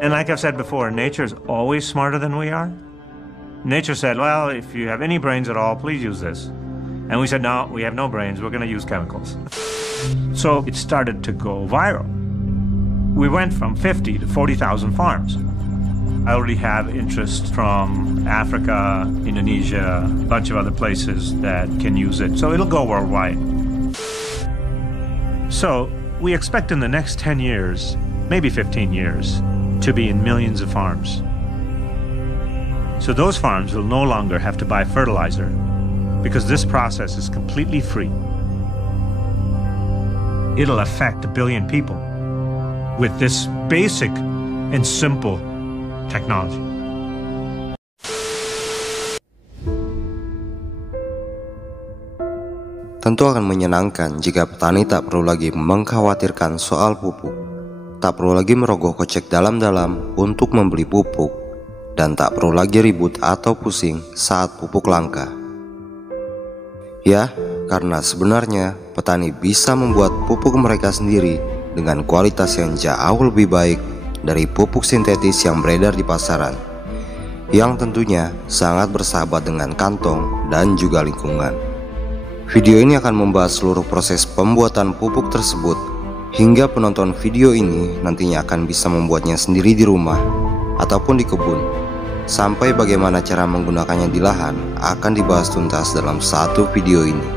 And like I've said before, nature is always smarter than we are. Nature said, well, if you have any brains at all, please use this. And we said, no, we have no brains, we're going to use chemicals. So it started to go viral. We went from 50 to 40,000 farms. I already have interest from Africa, Indonesia, a bunch of other places that can use it. So it'll go worldwide. So we expect in the next 10 years, maybe 15 years, to be in millions of farms. So those farms will no longer have to buy fertilizer because this process is completely free. It'll affect 1 billion people with this basic and simple technology. Tentu akan menyenangkan jika petani tak perlu lagi mengkhawatirkan soal pupuk, tak perlu lagi merogoh kocek dalam-dalam untuk membeli pupuk, dan tak perlu lagi ribut atau pusing saat pupuk langka. Ya, karena sebenarnya petani bisa membuat pupuk mereka sendiri dengan kualitas yang jauh lebih baik dari pupuk sintetis yang beredar di pasaran, yang tentunya sangat bersahabat dengan kantong dan juga lingkungan. Video ini akan membahas seluruh proses pembuatan pupuk tersebut, hingga penonton video ini nantinya akan bisa membuatnya sendiri di rumah ataupun di kebun. Sampai bagaimana cara menggunakannya di lahan akan dibahas tuntas dalam satu video ini.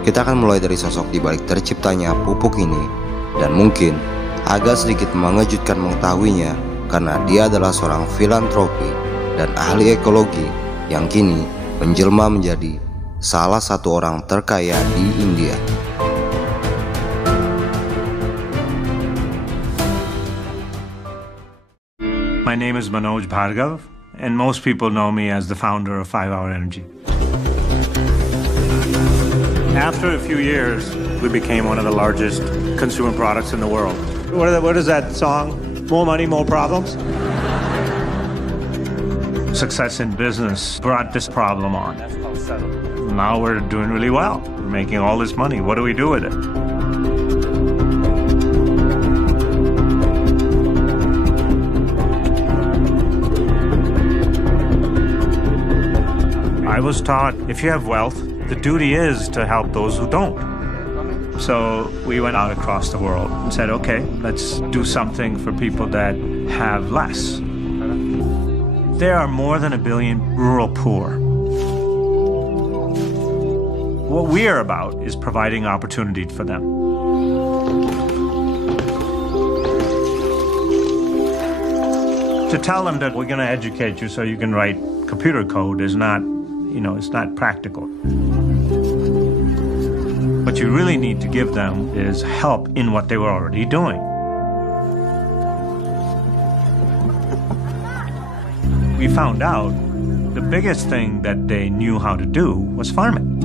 Kita akan mulai dari sosok di balik terciptanya pupuk ini, dan mungkin agak sedikit mengejutkan mengetahuinya karena dia adalah seorang filantropi dan ahli ekologi yang kini menjelma menjadi salah satu orang terkaya di India. My name is Manoj Bhargav, and most people know me as the founder of 5 Hour Energy. After a few years, we became one of the largest consumer products in the world. What is that song? More money, more problems? Success in business brought this problem on. Now we're doing really well. We're making all this money. What do we do with it? I was taught if you have wealth, the duty is to help those who don't. So we went out across the world and said, okay, let's do something for people that have less. There are more than 1 billion rural poor. What we are about is providing opportunity for them. To tell them that we're going to educate you so you can write computer code is not, it's not practical. What you really need to give them is help in what they were already doing. We found out the biggest thing that they knew how to do was farming.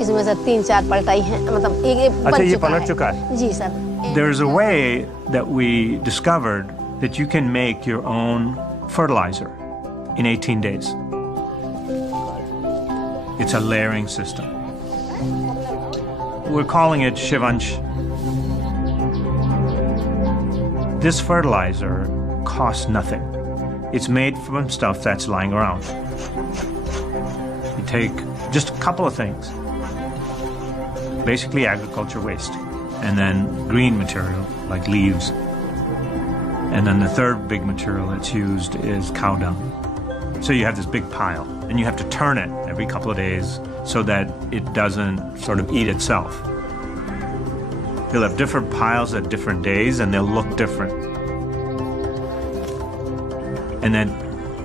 इसमें से 3-4 पलटाई हैं, मतलब एक बन चुका है। जी sir. There's a way that we discovered that you can make your own fertilizer in 18 days. It's a layering system. We're calling it Shivans. This fertilizer costs nothing. It's made from stuff that's lying around. You take just a couple of things. Basically agriculture waste, and then green material like leaves, and then the third big material that's used is cow dung. So you have this big pile, and you have to turn it every couple of days so that it doesn't sort of eat itself. You'll have different piles at different days, and they'll look different. And then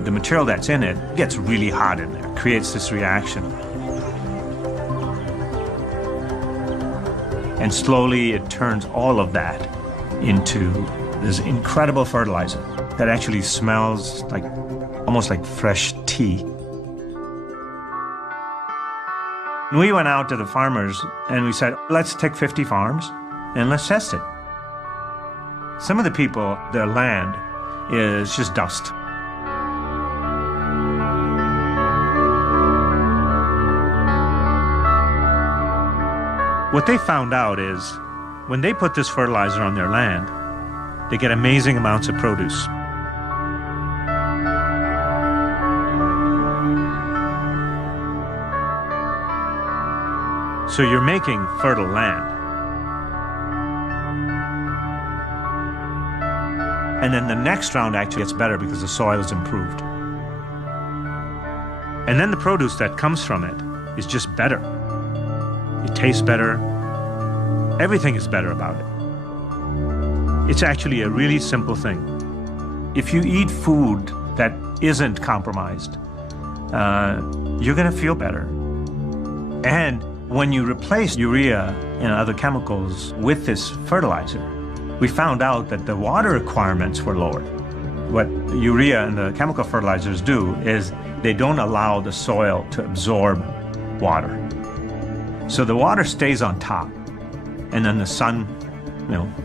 the material that's in it gets really hot in there, creates this reaction. And slowly it turns all of that into this incredible fertilizer that actually smells like almost like fresh tea. We went out to the farmers and we said, let's take 50 farms and let's test it. Some of the people, their land is just dust. What they found out is when they put this fertilizer on their land, they get amazing amounts of produce. So you're making fertile land. And then the next round actually gets better because the soil is improved. And then the produce that comes from it is just better. It tastes better. Everything is better about it. It's actually a really simple thing. If you eat food that isn't compromised, you're going to feel better. And when you replace urea and other chemicals with this fertilizer, we found out that the water requirements were lower. What urea and the chemical fertilizers do is they don't allow the soil to absorb water. So the water stays on top, and then the sun,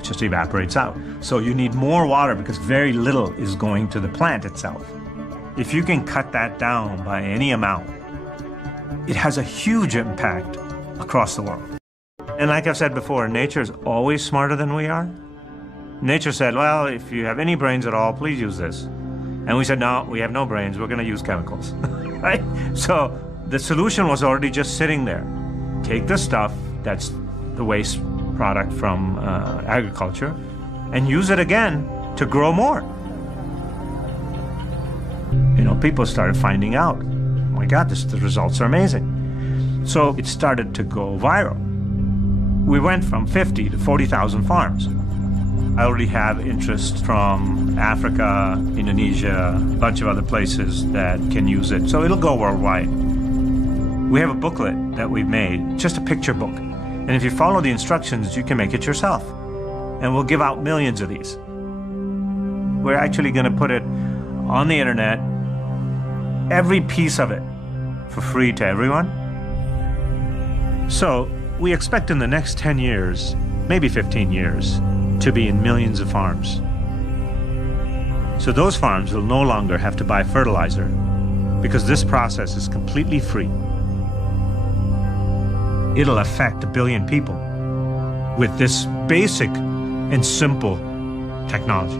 just evaporates out. So you need more water because very little is going to the plant itself. If you can cut that down by any amount, it has a huge impact across the world. And like I've said before, nature is always smarter than we are. Nature said, well, if you have any brains at all, please use this. And we said, no, we have no brains, we're going to use chemicals. Right? So the solution was already just sitting there. Take the stuff, that's the waste product from agriculture, and use it again to grow more. People started finding out, oh my God, the results are amazing. So it started to go viral. We went from 50 to 40,000 farms. I already have interest from Africa, Indonesia, a bunch of other places that can use it. So it'll go worldwide. We have a booklet that we've made, just a picture book. And if you follow the instructions, you can make it yourself. And we'll give out millions of these. We're actually going to put it on the internet, every piece of it, for free to everyone. So we expect in the next 10 years, maybe 15 years, to be in millions of farms. So those farms will no longer have to buy fertilizer because this process is completely free. It'll affect 1 billion people with this basic and simple technology.